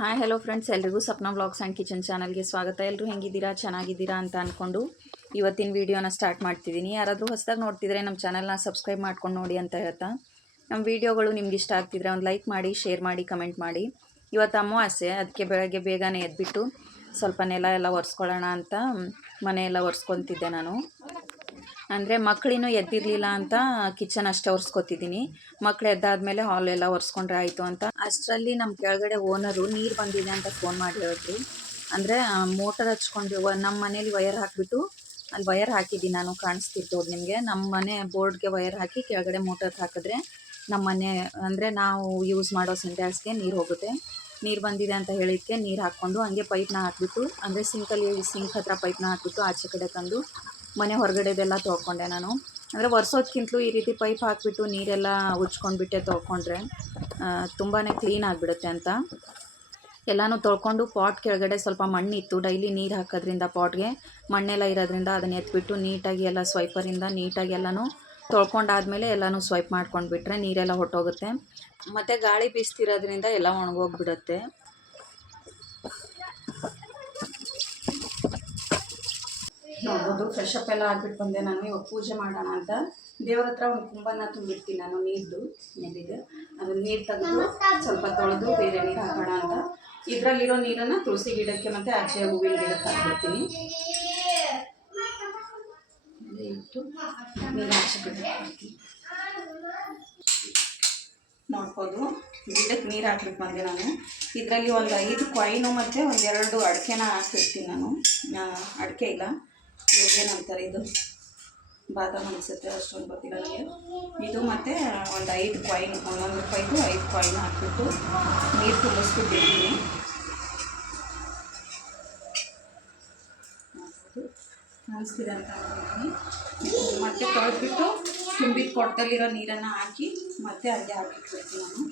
Hi hello friends, ಎಲ್ರಿಗೂ Sapna vlogs and kitchen ಚಾನಲ್ಗೆ ಸ್ವಾಗತ. ಎಲ್ಲರೂ ಹೆಂಗಿದ್ದೀರಾ, ಚೆನ್ನಾಗಿದ್ದೀರಾ ಅಂತ ಅಂದ್ಕೊಂಡು ಇವತ್ತಿನ ವೀಡಿಯೋನ ಸ್ಟಾರ್ಟ್ ಮಾಡ್ತಿದ್ದೀನಿ. ಯಾರಾದರೂ ಹೊಸದಾಗಿ ನೋಡ್ತಿದ್ರೆ ನಮ್ಮ ಚಾನಲ್ನ ಸಬ್ಸ್ಕ್ರೈಬ್ ಮಾಡ್ಕೊಂಡು ನೋಡಿ ಅಂತ ಹೇಳ್ತಾ, ನಮ್ಮ ವೀಡಿಯೋಗಳು ನಿಮ್ಗೆ ಇಷ್ಟ ಆಗ್ತಿದ್ರೆ ಒಂದು ಲೈಕ್ ಮಾಡಿ, ಶೇರ್ ಮಾಡಿ, ಕಮೆಂಟ್ ಮಾಡಿ. ಇವತ್ತು ಅಮಾವಾಸ್ಯೆ, ಅದಕ್ಕೆ ಬೆಳಗ್ಗೆ ಬೇಗನೆ ಎದ್ಬಿಟ್ಟು ಸ್ವಲ್ಪ ನೆಲ ಎಲ್ಲ ಒರೆಸ್ಕೊಳ್ಳೋಣ ಅಂತ ಮನೆಯೆಲ್ಲ ಒರೆಸ್ಕೊತಿದ್ದೆ ನಾನು. ಅಂದರೆ ಮಕ್ಕಳಿನ್ನೂ ಎದ್ದಿರಲಿಲ್ಲ ಅಂತ ಕಿಚನ್ ಅಷ್ಟೇ ಒರೆಸ್ಕೊತಿದ್ದೀನಿ. ಮಕ್ಕಳು ಎದ್ದಾದಮೇಲೆ ಹಾಲೆಲ್ಲ ಒರೆಸ್ಕೊಂಡ್ರೆ ಆಯಿತು ಅಂತ. ಅಷ್ಟರಲ್ಲಿ ನಮ್ಮ ಕೆಳಗಡೆ ಓನರು ನೀರು ಬಂದಿದೆ ಅಂತ ಫೋನ್ ಮಾಡಿ ಹೇಳಿದ್ರು. ಅಂದರೆ ಮೋಟರ್ ಹಚ್ಕೊಂಡು ನಮ್ಮ ಮನೇಲಿ ವಯರ್ ಹಾಕಿಬಿಟ್ಟು ಅಲ್ಲಿ ವಯರ್ ಹಾಕಿದ್ದೀನಿ ನಾನು, ಕಾಣಿಸ್ತಿರ್ಬೋದು ನಿಮಗೆ. ನಮ್ಮ ಮನೆ ಬೋರ್ಡ್ಗೆ ವಯರ್ ಹಾಕಿ ಕೆಳಗಡೆ ಮೋಟರ್ ಹಾಕಿದ್ರೆ ನಮ್ಮ ಮನೆ ಅಂದರೆ ನಾವು ಯೂಸ್ ಮಾಡೋ ಸಿಂಟ್ಯಾಕ್ಸ್ಗೆ ನೀರು ಹೋಗುತ್ತೆ. ನೀರು ಬಂದಿದೆ ಅಂತ ಹೇಳಿದ್ದಕ್ಕೆ ನೀರು ಹಾಕ್ಕೊಂಡು ಹಂಗೆ ಪೈಪ್ನ ಹಾಕಿಬಿಟ್ಟು, ಅಂದರೆ ಸಿಂಕ್ ಹತ್ರ ಪೈಪ್ನ ಹಾಕಿಬಿಟ್ಟು ಆಚೆ ಕಡೆ ತಂದು ಮನೆ ಹೊರಗಡೆದೆಲ್ಲ ತೊಳ್ಕೊಂಡೆ ನಾನು. ಅಂದರೆ ಒರೆಸೋದ್ಕಿಂತಲೂ ಈ ರೀತಿ ಪೈಪ್ ಹಾಕಿಬಿಟ್ಟು ನೀರೆಲ್ಲ ಉಜ್ಕೊಂಡ್ಬಿಟ್ಟೆ ತೊಳ್ಕೊಂಡ್ರೆ ತುಂಬಾ ಕ್ಲೀನ್ ಆಗಿಬಿಡುತ್ತೆ ಅಂತ ಎಲ್ಲನೂ ತೊಳ್ಕೊಂಡು ಪಾಟ್ ಕೆಳಗಡೆ ಸ್ವಲ್ಪ ಮಣ್ಣಿತ್ತು. ಡೈಲಿ ನೀರು ಹಾಕೋದ್ರಿಂದ ಪಾಟ್ಗೆ ಮಣ್ಣೆಲ್ಲ ಇರೋದ್ರಿಂದ ಅದನ್ನು ಎತ್ಬಿಟ್ಟು ನೀಟಾಗಿ ಎಲ್ಲ ಸ್ವೈಪರಿಂದ ನೀಟಾಗಿ ಎಲ್ಲನೂ ತೊಳ್ಕೊಂಡಾದ್ಮೇಲೆ ಎಲ್ಲನೂ ಸ್ವೈಪ್ ಮಾಡ್ಕೊಂಡು ಬಿಟ್ಟರೆ ನೀರೆಲ್ಲ ಹೊಟ್ಟೋಗುತ್ತೆ. ಮತ್ತು ಗಾಳಿ ಬೀಸ್ತಿರೋದ್ರಿಂದ ಎಲ್ಲ ಒಣಗೋಗ್ಬಿಡುತ್ತೆ. ನೋಡ್ಬೋದು, ಫ್ರೆಶ್ ಅಪ್ ಎಲ್ಲ ಆಗಿಬಿಟ್ಟು ಬಂದೆ ನಾನು. ಇವಾಗ ಪೂಜೆ ಮಾಡೋಣ ಅಂತ ದೇವ್ರ ಹತ್ರ ಒಂದು ಕುಂಭನ ತುಂಬಿಡ್ತೀನಿ ನಾನು. ನೀರಿದೆ ಅದನ್ನು ನೀರು ತೆಗೆದು ಸ್ವಲ್ಪ ತೊಳೆದು ಬೇರೆ ನೀರು ಹಾಕೋಣ ಅಂತ. ಇದರಲ್ಲಿರೋ ನೀರನ್ನು ತುಳಸಿ ಗಿಡಕ್ಕೆ ಮತ್ತು ಆಚೆ ಹೂವಿನ ಗಿಡಕ್ಕೆ ಹಾಕ್ಬಿಡ್ತೀನಿ. ಇಟ್ಟು ನೀರು ಆಚೆ ಕಡೆ ಹಾಕ್ತೀನಿ. ನೋಡ್ಬೋದು, ಗಿಡಕ್ಕೆ ನೀರು ಹಾಕ್ಬಿಟ್ಟು ಬಂದೆ ನಾನು. ಇದರಲ್ಲಿ ಒಂದು 5 ಕಾಯಿನು ಮತ್ತು ಒಂದೆರಡು ಅಡಿಕೆನ ಹಾಕಿರ್ತೀನಿ ನಾನು. ಅಡಿಕೆ ಇಲ್ಲ, ಏನಂತಾರೆ ಇದು, ಬಾದಾಮ್ ಅನಿಸುತ್ತೆ, ಅಷ್ಟೊಂದು ಗೊತ್ತಿಲ್ಲ ನನಗೆ. ಇದು ಮತ್ತು ಒಂದು 5 ಕಾಯಿನು, 1 ರೂಪಾಯಿದು 5 ಕಾಯಿನು ಹಾಕ್ಬಿಟ್ಟು ನೀರು ತುಂಬಿಸ್ಬಿಟ್ಟಿರ್ತೀನಿ. ಕಾಣಿಸ್ತಿದೆ ಅಂತ ಅಂದ್ಕೊಳ್ತೀನಿ. ಮತ್ತು ತೊಳೆದ್ಬಿಟ್ಟು ತುಂಬಿದ ಕೊಟ್ಟದಲ್ಲಿರೋ ನೀರನ್ನು ಹಾಕಿ ಮತ್ತೆ ಅಡುಗೆ ಹಾಕಿಟ್ಬಿಡ್ತೀನಿ ನಾನು.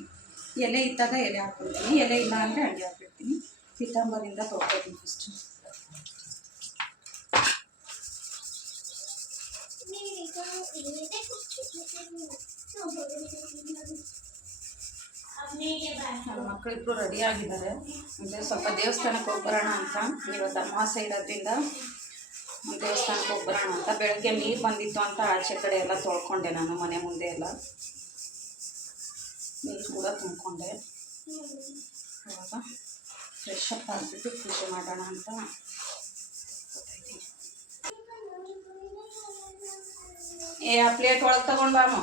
ಎಲೆ ಇದ್ದಾಗ ಎಲೆ ಹಾಕ್ಬಿಡ್ತೀನಿ, ಎಲೆ ಇಲ್ಲ ಅಂದರೆ ಅಡುಗೆ ಹಾಕಿಡ್ತೀನಿ. ಪೀತಾಂಬರಿಂದ ತೊಳ್ಕೊತೀನಿ ಫಸ್ಟು. ನನ್ನ ಮಕ್ಕಳಿಬ್ರು ರೆಡಿ ಆಗಿದ್ದಾರೆ. ಅಂದರೆ ಸ್ವಲ್ಪ ದೇವಸ್ಥಾನಕ್ಕೆ ಹೋಗ್ಬರೋಣ ಅಂತ. ಇವತ್ತು ಅಮಾವಾಸ್ಯೆ ಇರೋದ್ರಿಂದ ದೇವಸ್ಥಾನಕ್ಕೆ ಹೋಗ್ಬರೋಣ ಅಂತ. ಬೆಳಗ್ಗೆ ನೀರು ಬಂದಿತ್ತು ಅಂತ ಆಚೆ ಕಡೆ ಎಲ್ಲ ತೊಳ್ಕೊಂಡೆ ನಾನು, ಮನೆ ಮುಂದೆ ಎಲ್ಲ ನೀರು ಕೂಡ ತುಂಬಿಕೊಂಡೆ. ಇವಾಗ ಫ್ರೆಶ್ ಅಪ್ ಆಗಿಬಿಟ್ಟು ಪೂಜೆ ಮಾಡೋಣ ಅಂತ ಗೊತ್ತಾಯ್ತೀನಿ. ಆ ಪ್ಲೇಟ್ ಒಳಗೆ ತಗೊಂಡು ಬಾಮ.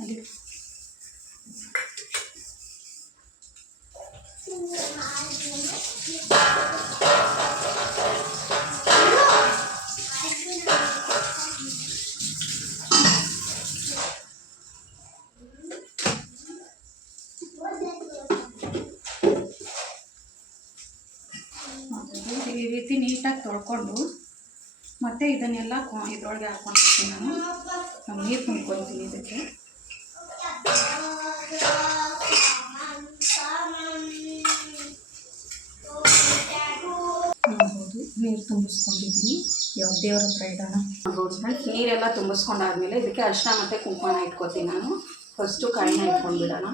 ಅಲ್ಲಿ ಈ ರೀತಿ ನೀಟಾಗಿ ತೊಳ್ಕೊಂಡು ಮತ್ತೆ ಇದನ್ನೆಲ್ಲ ಇದ್ರೊಳಗೆ ಹಾಕ್ಕೊಂಡ್ಬಿಡ್ತೀನಿ ನಾನು. ನೀರು ತುಂಬ್ಕೊತೀನಿ ಇದಕ್ಕೆ. ನೋಡ್ಬೋದು, ನೀರು ತುಂಬಿಸ್ಕೊಂಡಿದ್ದೀನಿ. ಇವಾಗ ದೇವ್ರ ಹತ್ರ ಇಡೋಣ. ನೀರೆಲ್ಲ ತುಂಬಿಸ್ಕೊಂಡಾದ್ಮೇಲೆ ಇದಕ್ಕೆ ಅರಿಶಿನ ಮತ್ತು ಕುಂಕುಮನ ಇಟ್ಕೊತೀನಿ ನಾನು. ಫಸ್ಟು ಕಾಯಿನ ಇಟ್ಕೊಂಡ್ಬಿಡೋಣ.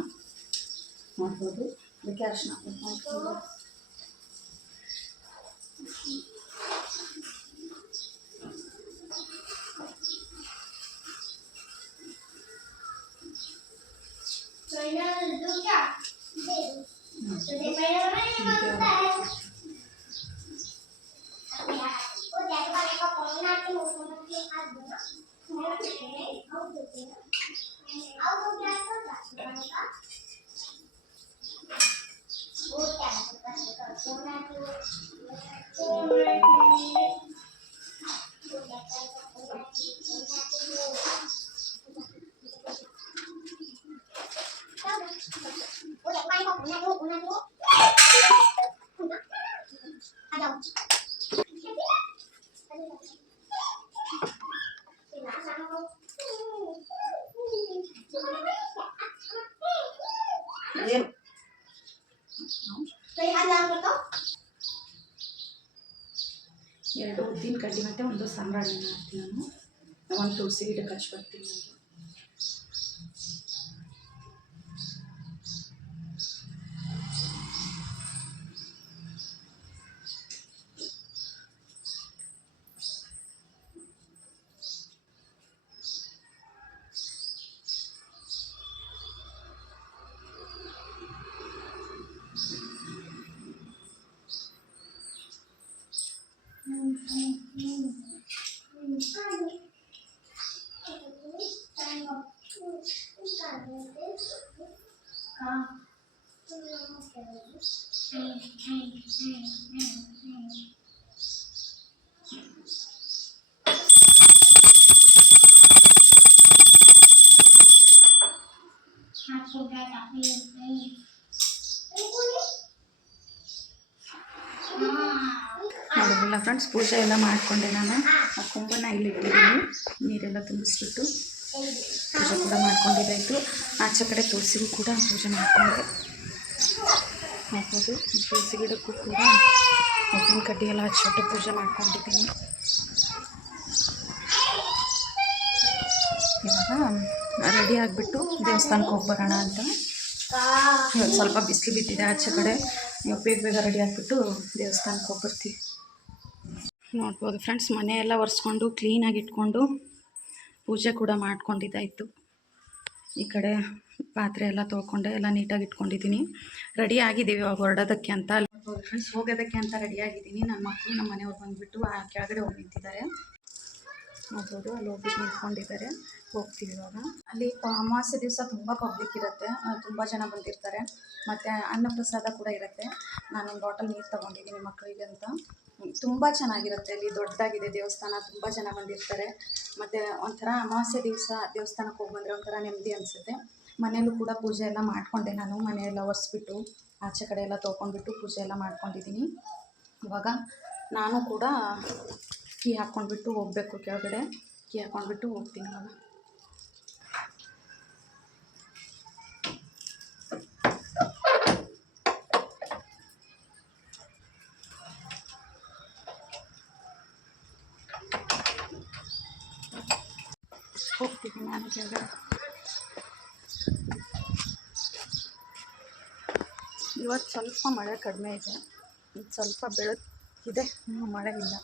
ನೋಡ್ಬೋದು, ಇದಕ್ಕೆ ಅರಿಶಿನ ಕುಂಕುಮ ಇಟ್ಕೊಂಡು ಎರಡು ಉದ್ದಿನ ಕಡ್ಡಿ ಮತ್ತು ಒಂದು ಸಾಂಬ್ರಾಣಿ ಹಾಕ್ತೀನಿ ನಾನು. ಒಂದು ತುಳಸಿ ಗಿಡಕ್ಕೆ ಹಚ್ಕೊಳ್ತೀನಿ. ನೋಡಿದ್ರಲ್ಲ ಫ್ರೆಂಡ್ಸ್, ಪೂಜೆ ಎಲ್ಲ ಮಾಡಿಕೊಂಡೆ. ನಾನು ಆ ಕೊಂಬನ್ನು ಇಲ್ಲಿಟ್ಟಿದ್ದೀನಿ, ನೀರೆಲ್ಲ ತುಂಬಿಸ್ಬಿಟ್ಟು ಪೂಜೆ ಕೂಡ ಮಾಡ್ಕೊಂಡಿದ್ದಾಯಿತು. ಆಚೆ ಕಡೆ ತುಳಸಿಗೂ ಕೂಡ ಪೂಜೆ ಮಾಡಿಕೊಂಡೆ. ಹಾಕೋದು ತುಳಸಿ ಗಿಡಕ್ಕೂ ಕೂಡ ಉಪ್ಪಿನ ಕಡ್ಡಿ ಎಲ್ಲ ಹಚ್ಚಿಬಿಟ್ಟು ಪೂಜೆ ಮಾಡ್ಕೊಂಡಿದ್ದೀನಿ. ಇವಾಗ ರೆಡಿ ಆಗಿಬಿಟ್ಟು ದೇವಸ್ಥಾನಕ್ಕೆ ಹೋಗಿ ಬರೋಣ ಅಂತ. ಇವತ್ತು ಸ್ವಲ್ಪ ಬಿಸಿಲು ಬಿದ್ದಿದೆ ಆಚೆ ಕಡೆ. ಇವಾಗ ಬೇಗ ರೆಡಿ ಆಗಿಬಿಟ್ಟು ದೇವಸ್ಥಾನಕ್ಕೆ ಹೋಗಿ ಬರ್ತೀವಿ. ನೋಡ್ಬೋದು ಫ್ರೆಂಡ್ಸ್, ಮನೆಯೆಲ್ಲ ಒರೆಸ್ಕೊಂಡು ಕ್ಲೀನಾಗಿ ಇಟ್ಕೊಂಡು ಪೂಜೆ ಕೂಡ ಮಾಡ್ಕೊಂಡಿದ್ದಾಯಿತು. ಈ ಕಡೆ ಪಾತ್ರೆ ಎಲ್ಲ ತೊಳ್ಕೊಂಡೆ ಎಲ್ಲ ನೀಟಾಗಿ ಇಟ್ಕೊಂಡಿದ್ದೀನಿ. ರೆಡಿ ಆಗಿದ್ದೀವಿ ಇವಾಗ ಹೊರಡೋದಕ್ಕೆ ಅಂತ. ನೋಡ್ಬೋದು ಫ್ರೆಂಡ್ಸ್, ಹೋಗೋದಕ್ಕೆ ಅಂತ ರೆಡಿ ಆಗಿದ್ದೀನಿ. ನನ್ನ ಮಕ್ಕಳು ನಮ್ಮ ಮನೆಯವ್ರು ಬಂದುಬಿಟ್ಟು ಆ ಕೆಳಗಡೆ ಹೋಗಿ ನಿಂತಿದ್ದಾರೆ. ನೋಡ್ಬೋದು, ಅಲ್ಲಿ ಹೋಗ್ಬಿಟ್ಟು ನಿಂತ್ಕೊಂಡಿದ್ದಾರೆ. ಹೋಗ್ತೀವಿ ಇವಾಗ. ಅಲ್ಲಿ ಅಮಾವಾಸ್ಯೆ ದಿವಸ ತುಂಬ ಪಬ್ಲಿಕ್ ಇರುತ್ತೆ, ತುಂಬ ಜನ ಬಂದಿರ್ತಾರೆ. ಮತ್ತು ಅನ್ನಪ್ರಸಾದ ಕೂಡ ಇರುತ್ತೆ. ನಾನೊಂದು ಬಾಟಲ್ ನೀರು ತೊಗೊಂಡಿದ್ದೀನಿ ಮಕ್ಕಳಿಗೆ ಅಂತ. ತುಂಬ ಚೆನ್ನಾಗಿರುತ್ತೆ. ಅಲ್ಲಿ ದೊಡ್ಡದಾಗಿದೆ ದೇವಸ್ಥಾನ, ತುಂಬ ಜನ ಬಂದಿರ್ತಾರೆ. ಮತ್ತು ಒಂಥರ ಅಮಾವಾಸ್ಯೆ ದಿವಸ ದೇವಸ್ಥಾನಕ್ಕೆ ಹೋಗಿ ಬಂದರೆ ಒಂಥರ ನೆಮ್ಮದಿ ಅನಿಸುತ್ತೆ. ಮನೆಯಲ್ಲೂ ಕೂಡ ಪೂಜೆ ಎಲ್ಲ ಮಾಡಿಕೊಂಡೆ. ನಾನು ಮನೆಯೆಲ್ಲ ಒರೆಸ್ಬಿಟ್ಟು ಆಚೆ ಕಡೆ ಎಲ್ಲ ತೊಗೊಂಡ್ಬಿಟ್ಟು ಪೂಜೆ ಎಲ್ಲ ಮಾಡ್ಕೊಂಡಿದ್ದೀನಿ. ಇವಾಗ ನಾನು ಕೂಡ ಕೀ ಹಾಕ್ಕೊಂಡ್ಬಿಟ್ಟು ಹೋಗಬೇಕು ಕೆಳಗಡೆ. ಕೀ ಹಾಕ್ಕೊಂಡ್ಬಿಟ್ಟು ಹೋಗ್ತೀನಿ ಇವಾಗ. ಹೋಗ್ತೀನಿ ನಾನು ಕೆಳಗಡೆ. ಇವತ್ತು ಸ್ವಲ್ಪ ಮಳೆ ಕಡಿಮೆ ಇದೆ, ಸ್ವಲ್ಪ ಬೆಳಕಿದೆ, ಮಳೆ ಇಲ್ಲ.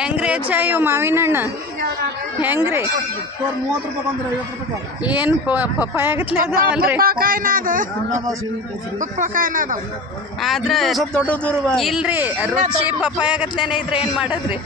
ಹೆಂಗ್ರಿ ಅಜ್ಜ ಇವು ಮಾವಿನ ಹಣ್ಣು ಹೆಂಗ್ರಿ? 30 ರೂಪಾಯಿ ಬಂದ್ರೆ 50 ರೂಪಾಯಿ. ಏನು ಪಪ್ಪಾಯ ಆಗತ್ಲೆ ಅದಾವಲ್ರಿ? ಆದ್ರ ಸ್ವಲ್ಪ ದೊಡ್ಡ ಇಲ್ರಿ, ರುಚಿ ಪಪ್ಪಾಯ ಆಗತ್ಲೇನೆ ಇದ್ರೆ ಏನ್ ಮಾಡೋದ್ರಿ?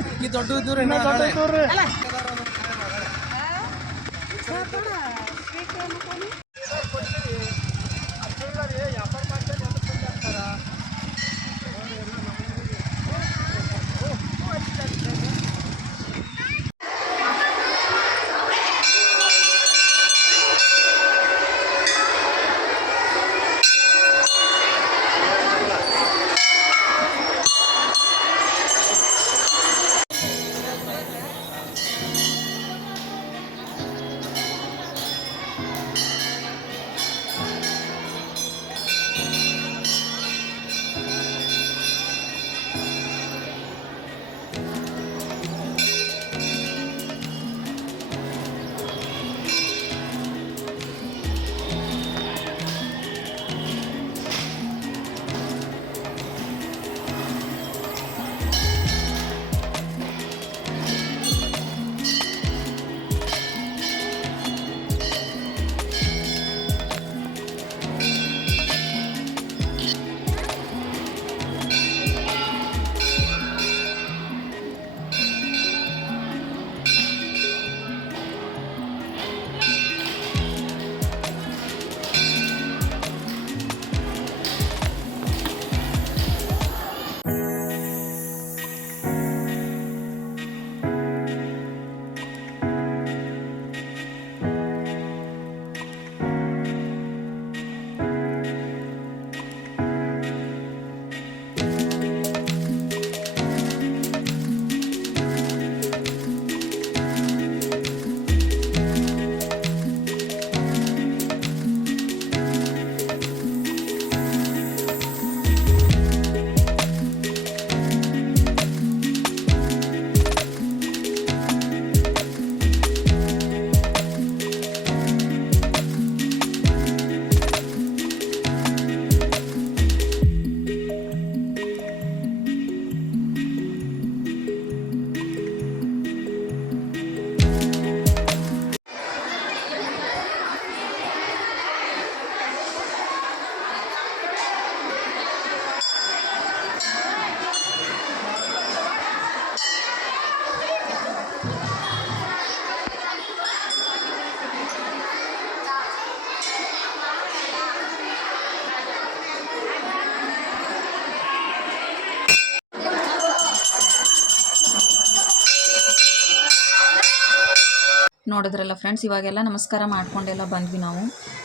ನೋಡಿದ್ರಲ್ಲ ಫ್ರೆಂಡ್ಸ್, ಇವಾಗೆಲ್ಲ ನಮಸ್ಕಾರ ಮಾಡ್ಕೊಂಡೆಲ್ಲ ಬಂದ್ವಿ ನಾವು.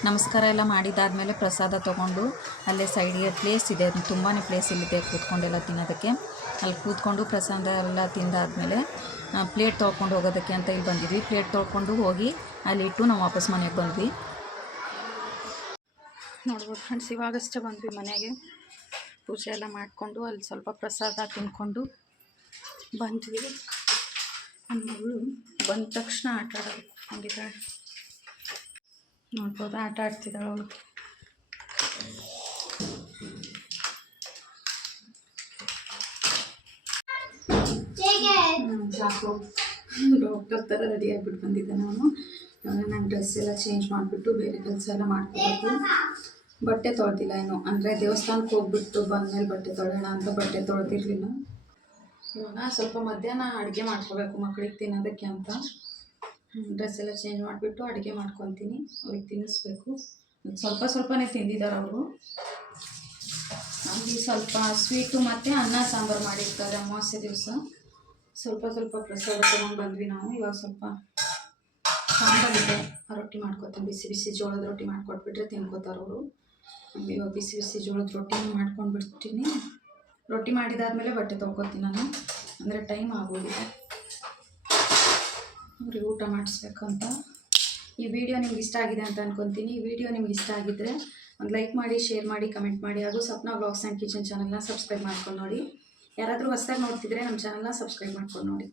ನಮಸ್ಕಾರ ಎಲ್ಲ ಮಾಡಿದ್ದಾದಮೇಲೆ ಪ್ರಸಾದ ತೊಗೊಂಡು ಅಲ್ಲೇ ಸೈಡಿಗೆ ಪ್ಲೇಸ್ ಇದೆ, ತುಂಬಾ ಪ್ಲೇಸ್ ಇಲ್ಲಿದೆ ಕೂತ್ಕೊಂಡೆಲ್ಲ ತಿನ್ನೋದಕ್ಕೆ. ಅಲ್ಲಿ ಕೂತ್ಕೊಂಡು ಪ್ರಸಾದ ಎಲ್ಲ ತಿಂದಾದಮೇಲೆ ಪ್ಲೇಟ್ ತೊಳ್ಕೊಂಡು ಹೋಗೋದಕ್ಕೆ ಅಂತ ಇಲ್ಲಿ ಬಂದಿದ್ವಿ. ಪ್ಲೇಟ್ ತೊಳ್ಕೊಂಡು ಹೋಗಿ ಅಲ್ಲಿಟ್ಟು ನಾವು ವಾಪಸ್ ಮನೆಗೆ ಬಂದ್ವಿ. ನೋಡ್ಬೋದು ಫ್ರೆಂಡ್ಸ್, ಇವಾಗಷ್ಟೇ ಬಂದ್ವಿ ಮನೆಗೆ. ಪೂಜೆ ಎಲ್ಲ ಮಾಡಿಕೊಂಡು ಅಲ್ಲಿ ಸ್ವಲ್ಪ ಪ್ರಸಾದ ತಿಂದ್ಕೊಂಡು ಬಂದ್ವಿ. ಮಗಳು ಬಂದ ತಕ್ಷಣ ಆಟ ಆಡೋದು ಹಂಗಿದ್ದಾಳೆ ನೋಡ್ಬೋದು. ಆಟ ಆಡ್ತಿದ್ದಾಳೆ ಅವಳು. ಡಾಕ್ಟರ್ ಥರ ರೆಡಿ ಆಗಿಬಿಟ್ಟು ಬಂದಿದ್ದೆ ನಾನು. ನನ್ನ ಡ್ರೆಸ್ ಎಲ್ಲ ಚೇಂಜ್ ಮಾಡಿಬಿಟ್ಟು ಬೇರೆ ಕೆಲಸ ಎಲ್ಲ ಮಾಡ್ಕೋಬೇಕು. ಬಟ್ಟೆ ತೊಳೆದಿಲ್ಲ ಏನು, ಅಂದರೆ ದೇವಸ್ಥಾನಕ್ಕೆ ಹೋಗ್ಬಿಟ್ಟು ಬಂದಮೇಲೆ ಬಟ್ಟೆ ತೊಳೆಯೋಣ ಅಂತ ಬಟ್ಟೆ ತೊಳೆದಿರಲಿಲ್ಲ. ಇವಾಗ ಸ್ವಲ್ಪ ಮಧ್ಯಾಹ್ನ ಅಡುಗೆ ಮಾಡ್ಕೋಬೇಕು ಮಕ್ಕಳಿಗೆ ತಿನ್ನೋದಕ್ಕೆ ಅಂತ. ಡ್ರೆಸ್ ಎಲ್ಲ ಚೇಂಜ್ ಮಾಡಿಬಿಟ್ಟು ಅಡುಗೆ ಮಾಡ್ಕೊತೀನಿ, ಅವ್ರಿಗೆ ತಿನ್ನಿಸ್ಬೇಕು. ಸ್ವಲ್ಪನೇ ತಿಂದಿದ್ದಾರೆ ಅವರು. ಅಲ್ಲಿ ಸ್ವಲ್ಪ ಸ್ವೀಟು ಮತ್ತು ಅನ್ನ ಸಾಂಬಾರು ಮಾಡಿರ್ತಾರೆ ಅಮಾವಾಸ್ಯೆ ದಿವಸ. ಸ್ವಲ್ಪ ಪ್ರಸಾದ ತೊಗೊಂಡು ಬಂದ್ವಿ ನಾವು. ಇವಾಗ ಸ್ವಲ್ಪ ಸಾಂಬಾರಿದೆ, ರೊಟ್ಟಿ ಮಾಡ್ಕೊತೀನಿ. ಬಿಸಿ ಜೋಳದ ರೊಟ್ಟಿ ಮಾಡಿಕೊಟ್ಬಿಟ್ರೆ ತಿನ್ಕೋತಾರೆ ಅವರು. ಇವಾಗ ಬಿಸಿ ಜೋಳದ ರೊಟ್ಟಿ ಮಾಡ್ಕೊಂಡು ಬಿಡ್ತೀನಿ. ರೊಟ್ಟಿ ಮಾಡಿದಾದ್ಮೇಲೆ ಬಟ್ಟೆ ತೊಳ್ಕೊತೀನಿ ನಾನು, ಅಂದರೆ ಟೈಮ್ ಆಗೋಗಿದೆ ಅವ್ರಿಗೆ ಊಟ ಮಾಡಿಸ್ಬೇಕಂತ. ಈ ವಿಡಿಯೋ ನಿಮ್ಗೆ ಇಷ್ಟ ಆಗಿದೆ ಅಂತ ಅಂದ್ಕೊತೀನಿ. ಈ ವಿಡಿಯೋ ನಿಮ್ಗೆ ಇಷ್ಟ ಆಗಿದ್ದರೆ ಒಂದು ಲೈಕ್ ಮಾಡಿ, ಶೇರ್ ಮಾಡಿ, ಕಮೆಂಟ್ ಮಾಡಿ. ಹಾಗೂ ಸಪ್ನಾ ವ್ಲಾಗ್ಸ್ ಆ್ಯಂಡ್ ಕಿಚನ್ ಚಾನಲ್ನ ಸಬ್ಸ್ಕ್ರೈಬ್ ಮಾಡ್ಕೊಂಡು ನೋಡಿ. ಯಾರಾದರೂ ಹೊಸದಾಗಿ ನೋಡ್ತಿದ್ರೆ ನಮ್ಮ ಚಾನಲ್ನ ಸಬ್ಸ್ಕ್ರೈಬ್ ಮಾಡ್ಕೊಂಡು ನೋಡಿ.